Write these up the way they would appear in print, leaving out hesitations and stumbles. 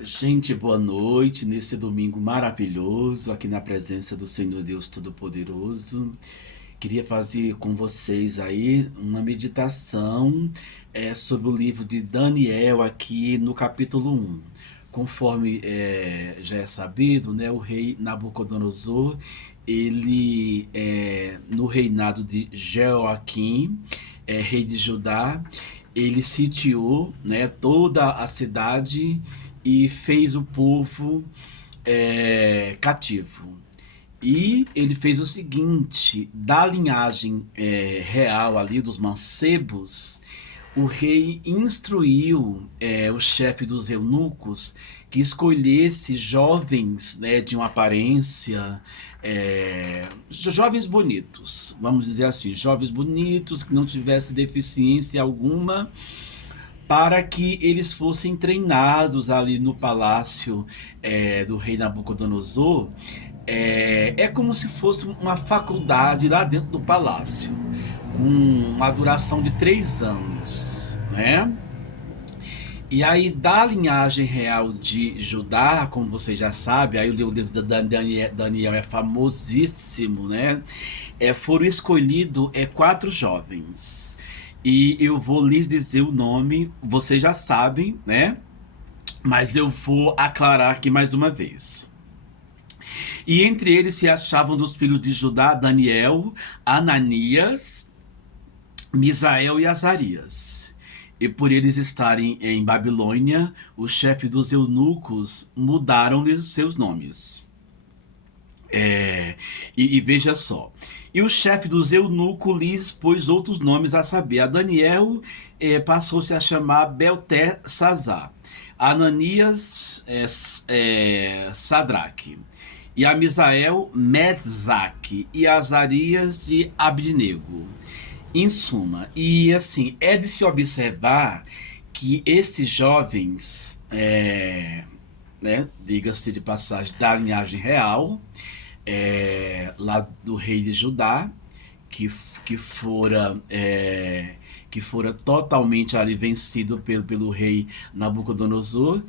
Gente, boa noite nesse domingo maravilhoso, aqui na presença do Senhor Deus Todo-Poderoso. Queria fazer com vocês aí uma meditação sobre o livro de Daniel, aqui no capítulo 1. Conforme já é sabido, né, o rei Nabucodonosor, ele, no reinado de Jeoaquim, rei de Judá, ele sitiou, né, toda a cidade e fez o povo cativo. E ele fez o seguinte: da linhagem real ali dos mancebos, o rei instruiu o chefe dos eunucos que escolhesse jovens, né, de uma aparência, jovens bonitos, vamos dizer assim, jovens bonitos, que não tivessem deficiência alguma, para que eles fossem treinados ali no palácio do rei Nabucodonosor. É como se fosse uma faculdade lá dentro do palácio, com uma duração de 3 anos, né? E aí, da linhagem real de Judá, como você já sabe, aí o livro de Daniel é famosíssimo, né? Foram escolhidos quatro jovens. E eu vou lhes dizer o nome, vocês já sabem, né? Mas eu vou aclarar aqui mais uma vez. E entre eles se achavam dos filhos de Judá Daniel, Ananias, Misael e Azarias. E por eles estarem em Babilônia, o chefe dos eunucos mudaram-lhes seus nomes. E veja só. E o chefe dos eunucos lhes pôs outros nomes, a saber, a Daniel passou-se a chamar Beltesazar, Ananias Sadraque, e a Misael Mesaque, e a Azarias de Abdinego. Em suma, e assim, é de se observar que esses jovens, né, diga-se de passagem, da linhagem real, lá do rei de Judá, que, que fora que fora totalmente ali vencido pelo rei Nabucodonosor.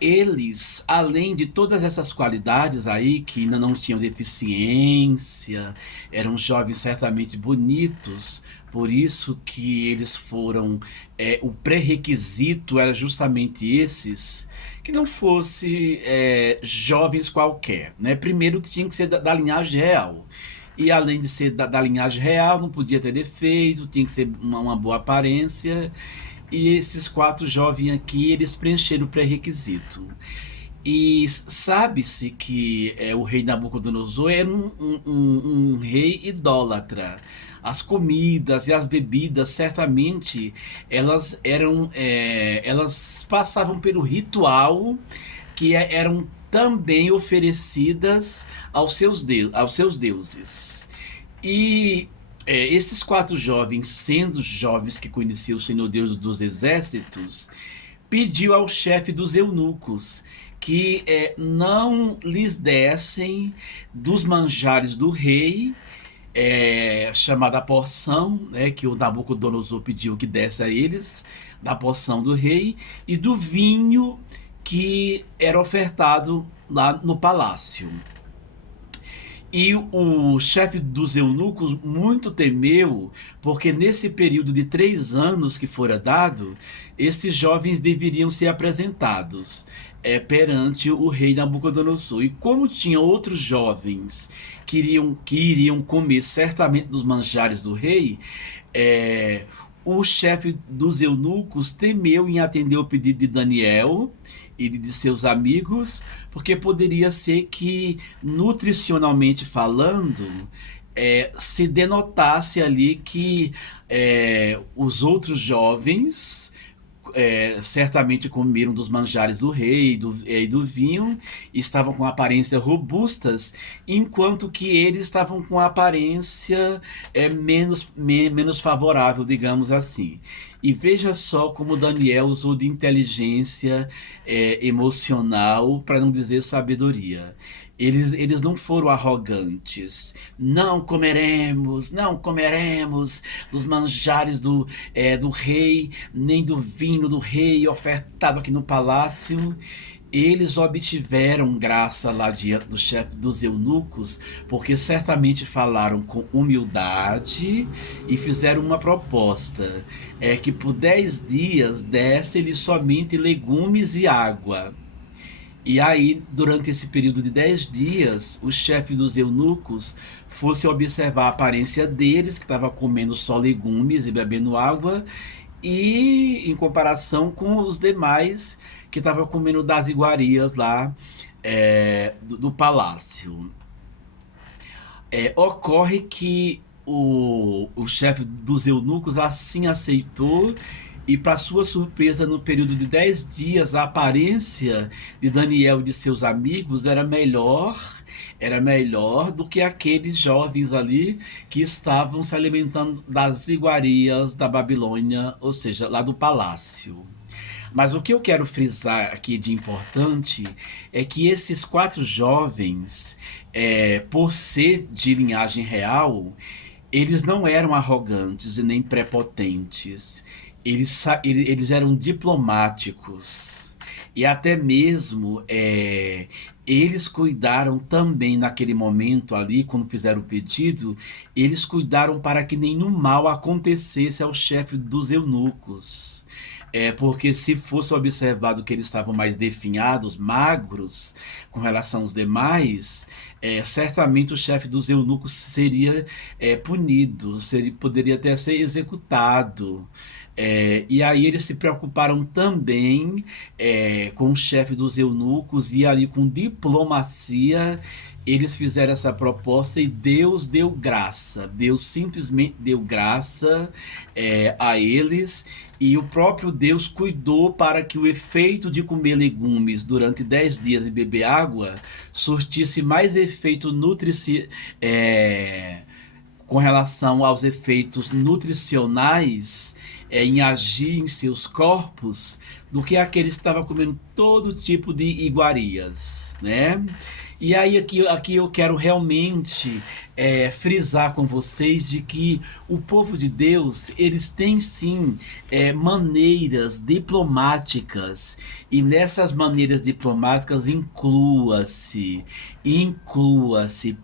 Eles, além de todas essas qualidades aí, que ainda não tinham deficiência, eram jovens certamente bonitos, por isso que eles foram, o pré-requisito era justamente esses, que não fosse jovens qualquer, né? Primeiro que tinha que ser da linhagem real. E além de ser da linhagem real, não podia ter defeito, tinha que ser uma boa aparência. E esses quatro jovens aqui, eles preencheram o pré-requisito. E sabe-se que o rei Nabucodonosor era um rei idólatra. As comidas e as bebidas, certamente, elas passavam pelo ritual que eram também oferecidas aos seus deuses. E esses quatro jovens, sendo jovens que conheciam o Senhor Deus dos Exércitos, pediu ao chefe dos eunucos que não lhes dessem dos manjares do rei, chamada porção, né, que o Nabucodonosor pediu que desse a eles, da porção do rei, e do vinho que era ofertado lá no palácio. E o chefe dos eunucos muito temeu, porque nesse período de 3 anos que fora dado, esses jovens deveriam ser apresentados perante o rei Nabucodonosor. E como tinha outros jovens que iriam comer certamente dos manjares do rei, o chefe dos eunucos temeu em atender o pedido de Daniel e de seus amigos, porque poderia ser que, nutricionalmente falando, se denotasse ali que os outros jovens certamente comeram dos manjares do rei e do vinho, estavam com aparência robustas, enquanto que eles estavam com aparência menos favorável, digamos assim. E veja só como Daniel usou de inteligência emocional, para não dizer sabedoria. Eles não foram arrogantes. Não comeremos dos manjares do rei, nem do vinho do rei ofertado aqui no palácio. eles obtiveram graça lá diante do chefe dos eunucos, porque certamente falaram com humildade e fizeram uma proposta, que por 10 dias desse-lhe somente legumes e água. E aí, durante esse período de 10 dias, o chefe dos eunucos fosse observar a aparência deles, que estava comendo só legumes e bebendo água, e em comparação com os demais que estavam comendo das iguarias lá, do palácio. Ocorre que o chefe dos eunucos assim aceitou, e, para sua surpresa, no período de 10 dias, a aparência de Daniel e de seus amigos era melhor do que aqueles jovens ali que estavam se alimentando das iguarias da Babilônia, ou seja, lá do palácio. Mas o que eu quero frisar aqui de importante é que esses 4 jovens, por ser de linhagem real, eles não eram arrogantes e nem prepotentes. Eles eram diplomáticos. E até mesmo eles cuidaram também naquele momento ali, quando fizeram o pedido, eles cuidaram para que nenhum mal acontecesse ao chefe dos eunucos. Porque se fosse observado que eles estavam mais definhados, magros, com relação aos demais, certamente o chefe dos eunucos seria punido, poderia até ser executado. E aí eles se preocuparam também com o chefe dos eunucos, e ali com diplomacia eles fizeram essa proposta, e Deus deu graça. Deus simplesmente deu graça a eles, e o próprio Deus cuidou para que o efeito de comer legumes durante 10 dias e beber água surtisse mais efeito com relação aos efeitos nutricionais, em agir em seus corpos, do que aqueles que estavam comendo todo tipo de iguarias, né? E aí aqui eu quero realmente frisar com vocês de que o povo de Deus, eles têm sim maneiras diplomáticas, e nessas maneiras diplomáticas inclua-se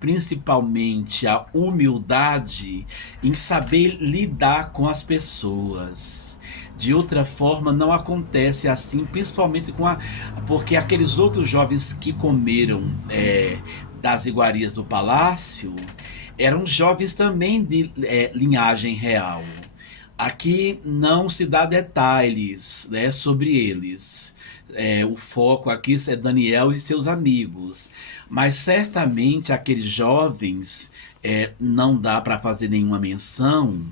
principalmente a humildade em saber lidar com as pessoas. De outra forma, não acontece assim, principalmente porque aqueles outros jovens que comeram das iguarias do palácio eram jovens também de linhagem real. Aqui não se dá detalhes, né, sobre eles. O foco aqui é Daniel e seus amigos. Mas certamente aqueles jovens, não dá para fazer nenhuma menção.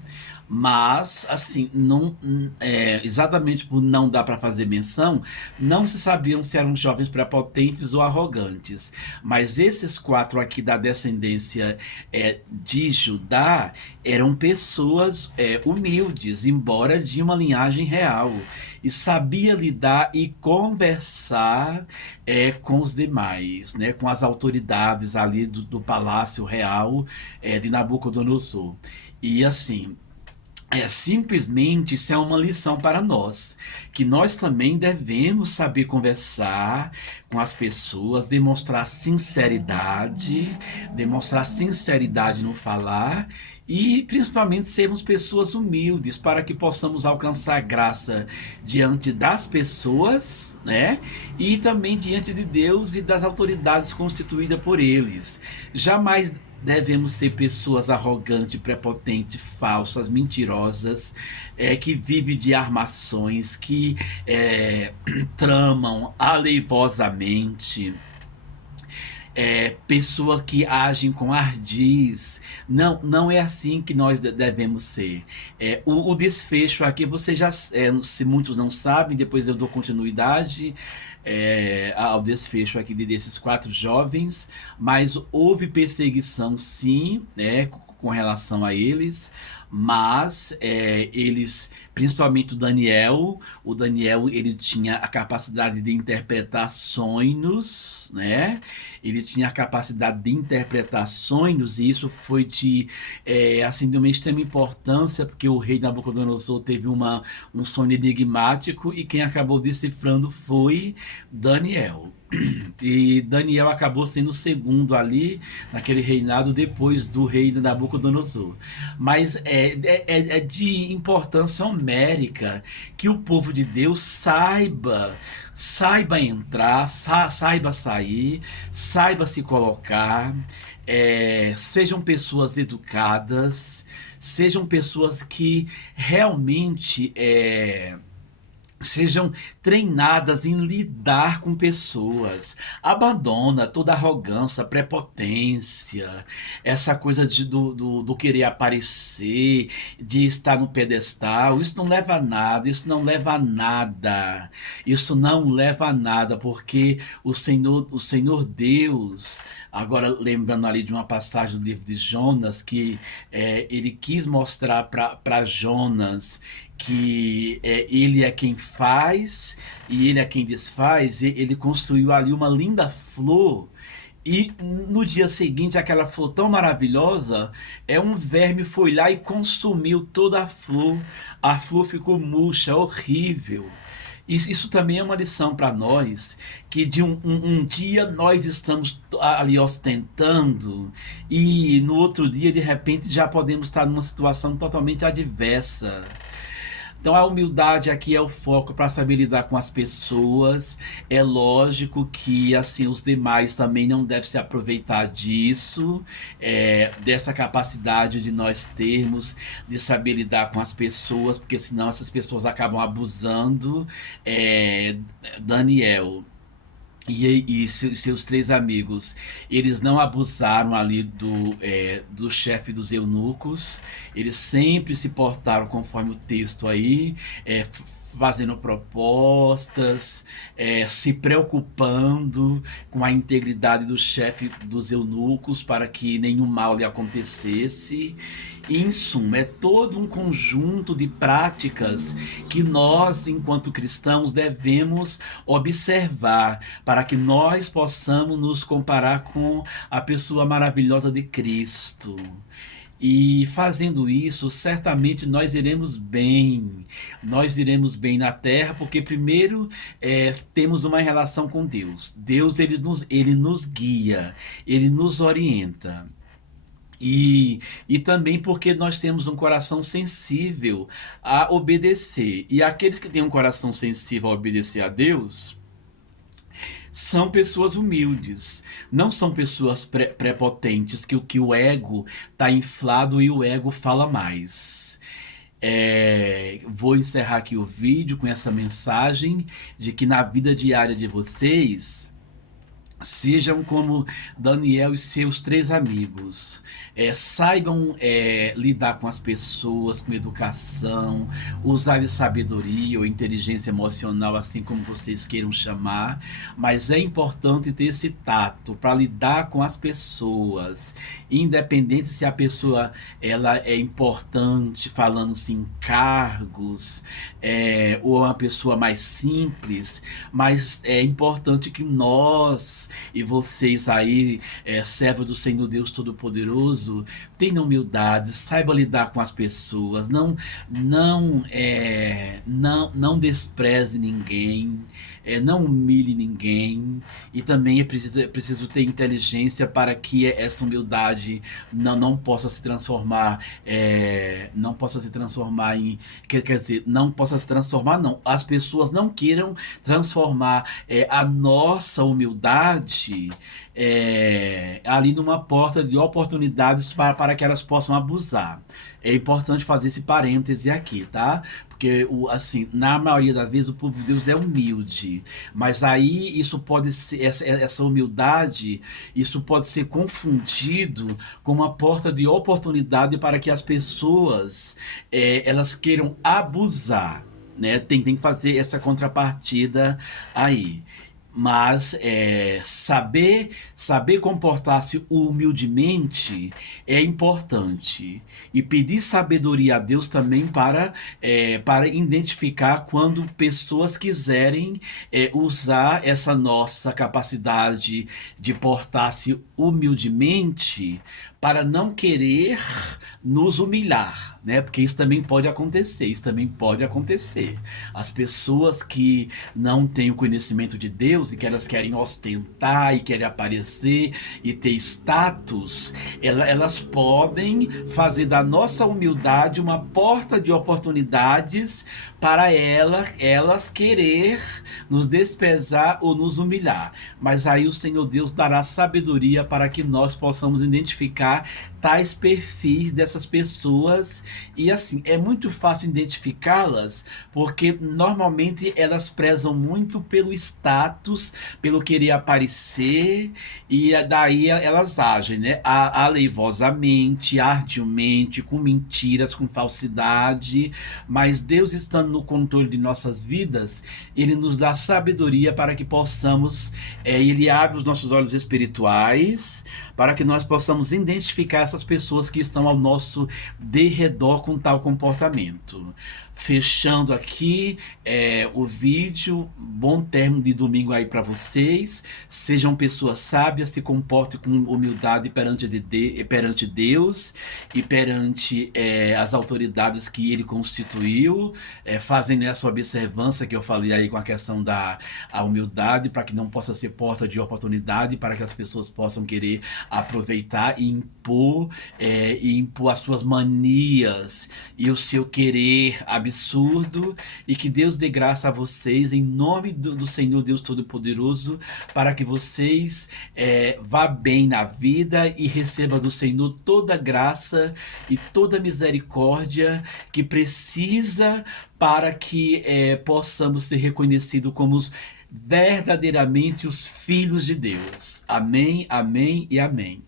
Mas, assim, não, exatamente por não dar para fazer menção, não se sabiam se eram jovens prepotentes ou arrogantes. Mas esses 4 aqui da descendência de Judá eram pessoas humildes, embora de uma linhagem real, e sabia lidar e conversar com os demais, né, com as autoridades ali do palácio real de Nabucodonosor. E assim, simplesmente isso é uma lição para nós, que nós também devemos saber conversar com as pessoas, demonstrar sinceridade no falar, e principalmente sermos pessoas humildes, para que possamos alcançar graça diante das pessoas, né? E também diante de Deus e das autoridades constituídas por eles. Jamais devemos ser pessoas arrogantes, prepotentes, falsas, mentirosas, que vivem de armações, que tramam aleivosamente, pessoas que agem com ardis. Não, não é assim que nós devemos ser. O desfecho aqui, você já, se muitos não sabem, depois eu dou continuidade ao desfecho aqui desses 4 jovens, mas houve perseguição sim, com relação a eles, mas eles, principalmente o Daniel ele tinha a capacidade de interpretar sonhos, né? Ele tinha a capacidade de interpretar sonhos e isso foi assim, de uma extrema importância, porque o rei Nabucodonosor teve um sonho enigmático e quem acabou decifrando foi Daniel. E Daniel acabou sendo o segundo ali, naquele reinado, depois do rei Nabucodonosor. Mas é de importância homérica que o povo de Deus saiba entrar, saiba sair, saiba se colocar, sejam pessoas educadas, sejam pessoas que realmente sejam treinadas em lidar com pessoas. Abandona toda arrogância, prepotência, essa coisa do querer aparecer, de estar no pedestal. Isso não leva a nada, isso não leva a nada. Isso não leva a nada, porque o Senhor Deus, agora lembrando ali de uma passagem do livro de Jonas, que ele quis mostrar para Jonas que ele é quem faz e ele é quem desfaz. Ele construiu ali uma linda flor e no dia seguinte aquela flor tão maravilhosa, um verme foi lá e consumiu toda a flor ficou murcha, horrível. Isso também é uma lição para nós, que de um dia nós estamos ali ostentando e no outro dia de repente já podemos estar numa situação totalmente adversa. Então a humildade aqui é o foco para saber lidar com as pessoas. É lógico que assim os demais também não devem se aproveitar disso, dessa capacidade de nós termos de saber lidar com as pessoas, porque senão essas pessoas acabam abusando. Daniel e seus três amigos, eles não abusaram ali do chefe dos eunucos, eles sempre se portaram conforme o texto aí, fazendo propostas, se preocupando com a integridade do chefe dos eunucos para que nenhum mal lhe acontecesse. E, em suma, é todo um conjunto de práticas que nós, enquanto cristãos, devemos observar para que nós possamos nos comparar com a pessoa maravilhosa de Cristo. E fazendo isso, certamente nós iremos bem na terra, porque primeiro temos uma relação com Deus. Deus ele nos guia, ele nos orienta. E também porque nós temos um coração sensível a obedecer. E aqueles que têm um coração sensível a obedecer a Deus são pessoas humildes, não são pessoas prepotentes, que o ego está inflado e o ego fala mais. Vou encerrar aqui o vídeo com essa mensagem de que na vida diária de vocês sejam como Daniel e seus três amigos. Saibam lidar com as pessoas, com educação, usar de sabedoria ou inteligência emocional, assim como vocês queiram chamar, mas é importante ter esse tato para lidar com as pessoas, independente se a pessoa ela é importante, falando-se em cargos, ou uma pessoa mais simples, mas é importante que nós e vocês aí, servos do Senhor Deus Todo-Poderoso, tenham humildade, saiba lidar com as pessoas, não despreze ninguém, não humilhe ninguém, e também é preciso ter inteligência para que essa humildade não possa se transformar, não, as pessoas não queiram transformar a nossa humildade ali numa porta de oportunidades para que elas possam abusar. É importante fazer esse parêntese aqui, tá? Porque, assim, na maioria das vezes o povo de Deus é humilde, mas aí isso pode ser, essa humildade, isso pode ser confundido com uma porta de oportunidade para que as pessoas elas queiram abusar, né? Tem que fazer essa contrapartida aí. Mas saber comportar-se humildemente é importante. E pedir sabedoria a Deus também para identificar quando pessoas quiserem usar essa nossa capacidade de portar-se humildemente para não querer nos humilhar, né? Porque isso também pode acontecer, isso também pode acontecer. As pessoas que não têm o conhecimento de Deus e que elas querem ostentar e querem aparecer e ter status, elas podem fazer da nossa humildade uma porta de oportunidades para elas querer nos desprezar ou nos humilhar. Mas aí o Senhor Deus dará sabedoria para que nós possamos identificar tais perfis dessas pessoas. E assim, é muito fácil identificá-las porque normalmente elas prezam muito pelo status, pelo querer aparecer, e daí elas agem, né? Aleivosamente, arduamente, com mentiras, com falsidade. Mas Deus estando no controle de nossas vidas, Ele nos dá sabedoria para que possamos, Ele abre os nossos olhos espirituais para que nós possamos identificar essas pessoas que estão ao nosso derredor com tal comportamento. Fechando aqui o vídeo, bom término de domingo aí para vocês. Sejam pessoas sábias, se comportem com humildade perante Deus e perante as autoridades que Ele constituiu. Fazem essa observância que eu falei aí com a questão da humildade, para que não possa ser porta de oportunidade, para que as pessoas possam querer aproveitar e impor as suas manias e o seu querer absurdo. E que Deus dê graça a vocês em nome do Senhor Deus Todo-Poderoso, para que vocês vá bem na vida e receba do Senhor toda graça e toda misericórdia que precisa para que possamos ser reconhecidos como verdadeiramente os filhos de Deus. Amém, amém e amém.